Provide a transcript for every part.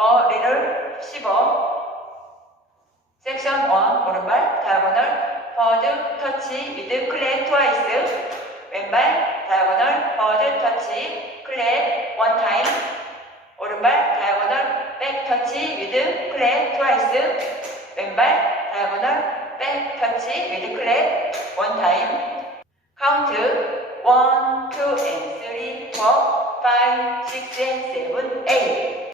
a little 씹어 섹션 1 오른발 다이아고널 버드 터치 위드 클레 트와이스. 왼발 다이아고널 버드 터치 클랩 원 타임. 오른발 다이아고널 백 터치 위드 클레 트와이스. 왼발 다이아고널 백 터치 위드 클랩 원 타임. 카운트 1, 2, and 3, 4, 5, 6, and 7, 8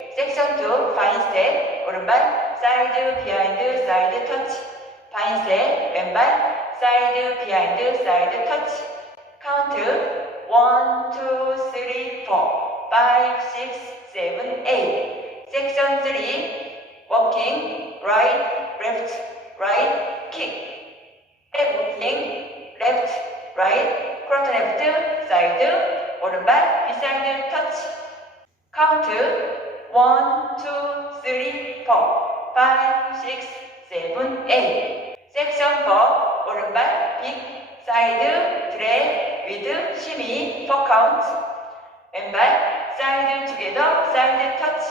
섹션 3 워킹 right, left, right, kick 백 워킹 left, right, 크로트 레프트 사이드 오른발 비사이드 터치 카운트 1, 2, 3, 4, 5, 6, 7, 8 섹션 4 오른발 빅 사이드 드래 위드 시미 4 카운트 왼발 사이드 투게더 사이드 터치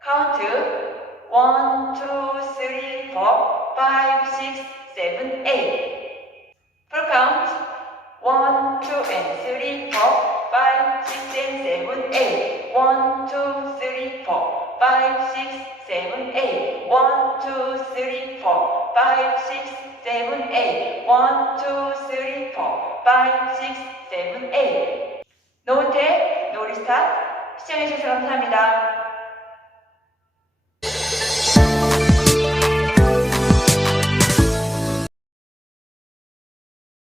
카운트 1, 2, 3, 4, 5, 6, 7, 8 풀 카운트 1, 2, and 3, 4, 5, 6, and 7, 8 1, 2, 3, 4, 5, 6, 7, 8 1, 2, 3, 4, 5, 6, 7, 8 1, 2, 3, 4, 5, 6, 7, 8 노호텔, 노리스타 시청해주셔서 감사합니다.